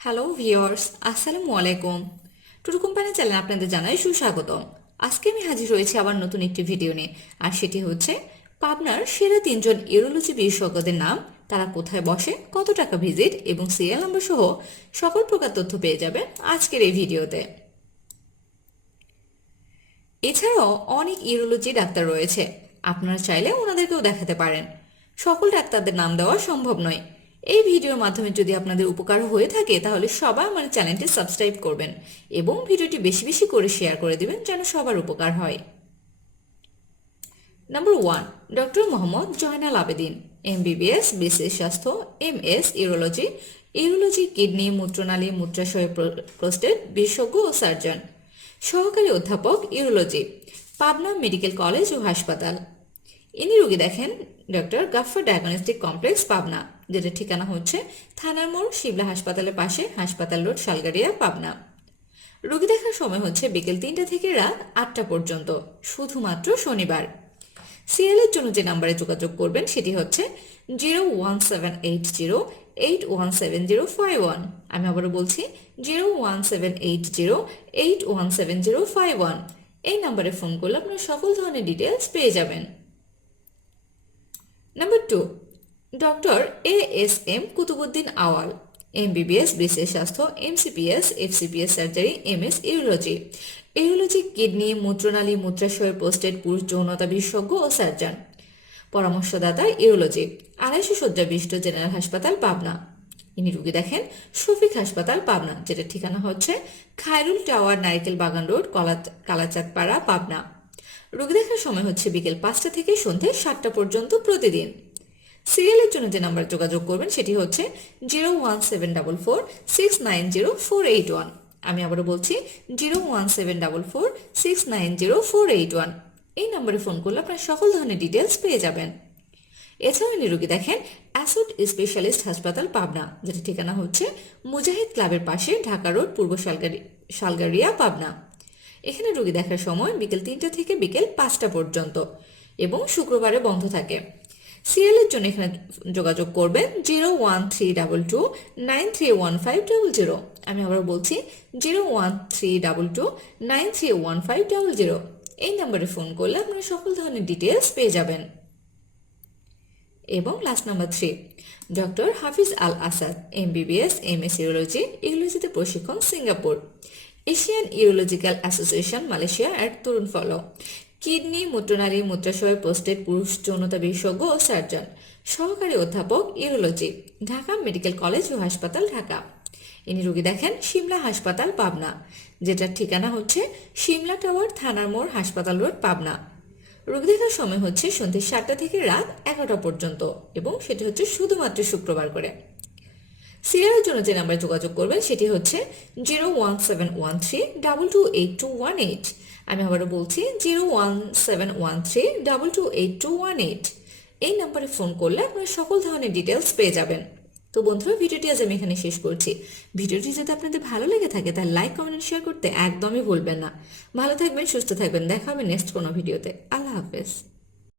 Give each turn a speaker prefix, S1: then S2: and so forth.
S1: Hello viewers আসসালামু আলাইকুম Tutu company channel আপনাদের জানাই সুস্বাগতম। আজকে আমি হাজির হয়েছি আবার নতুন একটি ভিডিও নিয়ে। আর সেটি হচ্ছে, পাবনার সেরা তিনজন ইউরোলজি বিশেষজ্ঞদের নাম, তারা কোথায় বসে, কত টাকা ভিজিট এবং সিরিয়াল নাম্বার সহ সকল প্রকার তথ্য পেয়ে যাবেন আজকের এই ভিডিওতে। এছাড়াও অনেক ইউরোলজি ডাক্তার রয়েছে। আপনারা চাইলে ওনাদেরকেও দেখাতে পারেন। সকল ডাক্তারদের নাম দেওয়া সম্ভব নয়। এই ভিডিওর মাধ্যমে যদি আপনাদের উপকার হয়ে থাকে, তাহলে সবাই আমার চ্যানেলটি সাবস্ক্রাইব করবেন এবং ভিডিওটি বেশি বেশি করে শেয়ার করে দেবেন যেন সবার উপকার হয়। Number one doctor Mohammad Joynal Abedin MBBS বিশেষ স্বাস্থ্য M S urology urology kidney মূত্রনালী মূত্রাশয় প্র- প্রোস্টেট বিশেষজ্ঞ ও সার্জন সহকারী অধ্যাপক ইউরোলজি পাবনা মেডিকেল কলেজ ও হাসপাতাল ইনি রোগী দেখেন doctor Gaffar diagnostic complex Pabna যেটা ঠিকানা হচ্ছে থানার মোড় শিবলা হাসপাতালের পাশে, হাসপাতাল রোড, শালগাড়িয়া, পাবনা। রোগী দেখার সময় হচ্ছে বিকেল তিনটা থেকে রাত আটটা পর্যন্ত, শুধুমাত্র শনিবার। সিএলের জন্য যে নাম্বারে যোগাযোগ করবেন সেটি হচ্ছে zero one seven eight zero eight one seven zero five one আমি আবারও বলছি zero one seven eight zero eight one seven zero five one এই নাম্বারে ফোন করলে আপনার সকল ধরনের ডিটেলস পেয়ে যাবেন। Number two doctor A S M Kutubuddin Awal MBBS বিশেষ স্বাস্থ্য MCPS FCPS surgery M S urology urology kidney মূত্রনালী মূত্রাশয়ের পোস্টেড পুরুষ যৌনতা বিশেষজ্ঞ ও সার্জন। পরামর্শদাতা ইউরোলজি আড়াইশো শয্যা বিশিষ্ট জেনারেল হাসপাতাল পাবনা। ইনি রুগী দেখেন শফিক হাসপাতাল, পাবনা যেটা ঠিকানা হচ্ছে খায়রুল টাওয়ার, নারিকেল বাগান রোড, কলা- কালাচাঁদপাড়া, পাবনা। রোগী দেখার সময় হচ্ছে বিকেল পাঁচটা থেকে সন্ধ্যে সাতটা পর্যন্ত প্রতিদিন। সিরিয়ালের জন্য যে নাম্বার যোগাযোগ করবেন সেটি হচ্ছে zero one seven double four six nine zero four eight one. আমি আবারও বলছি zero one seven double four six nine zero four eight one. এই নম্বরে ফোন করলে আপনার সকল ধরনের ডিটেলস পেয়ে যাবেন। এছাড়াও ইনি রোগী দেখেন অ্যাসোড স্পেশালিস্ট হাসপাতাল পাবনা যেটা ঠিকানা হচ্ছে মুজাহিদ ক্লাবের পাশে ঢাকা রোড, পূর্ব শালগাড়ি শালগাড়িয়া পাবনা। এখানে রোগী দেখার সময় বিকেল তিনটা থেকে বিকেল পাঁচটা পর্যন্ত এবং শুক্রবারে বন্ধ থাকে। সিএলের জন্য এখানে যোগাযোগ করবেন zero one three double two nine three one five double zero. আমি আবার বলছি, zero one three double two nine three one five double zero. এই নাম্বারে ফোন করলে আপনারা সকল ধরনের ডিটেলস পেয়ে যাবেন। এবং last number three doctor Hafiz Al Asad MBBS M S urology ইউরোলজিতে প্রশিক্ষণ Singapore Asian urological association Malaysia at Tarun follow kidney মূত্রনালী মূত্রাশয় পোস্টেড পুরুষ যৌনতা বিশেষজ্ঞ ও সার্জন সহকারী অধ্যাপক ইউরোলজি ঢাকা মেডিকেল কলেজ ও হাসপাতাল, ঢাকা। ইনি রোগী দেখেন সিমলা হাসপাতাল, পাবনা। যেটার ঠিকানা হচ্ছে সিমলা টাওয়ার, থানার মোড়, হাসপাতাল রোড, পাবনা। রোগী দেখার সময় হচ্ছে সন্ধ্যে সাতটা থেকে রাত এগারোটা পর্যন্ত এবং সেটি হচ্ছে শুধুমাত্র শুক্রবার করে। সিরিয়ালের জন্য যে নাম্বারে যোগাযোগ করবেন সেটি হচ্ছে zero one seven one three double two eight two one eight আমি আবারও বলছি zero one seven one three double two eight two one eight এই নাম্বারে ফোন করলে আপনারা সকল ধরনের ডিটেলস পেয়ে যাবেন। তো বন্ধুরা, ভিডিওটি আজ আমি এখানে শেষ করছি। ভিডিওটি যদি আপনাদের ভালো লেগে থাকে, তাহলে লাইক কমেন্ট শেয়ার করতে একদমই ভুলবেন না। ভালো থাকবেন, সুস্থ থাকবেন। দেখা হবে নেক্সট কোনো ভিডিওতে। আল্লাহ হাফেজ।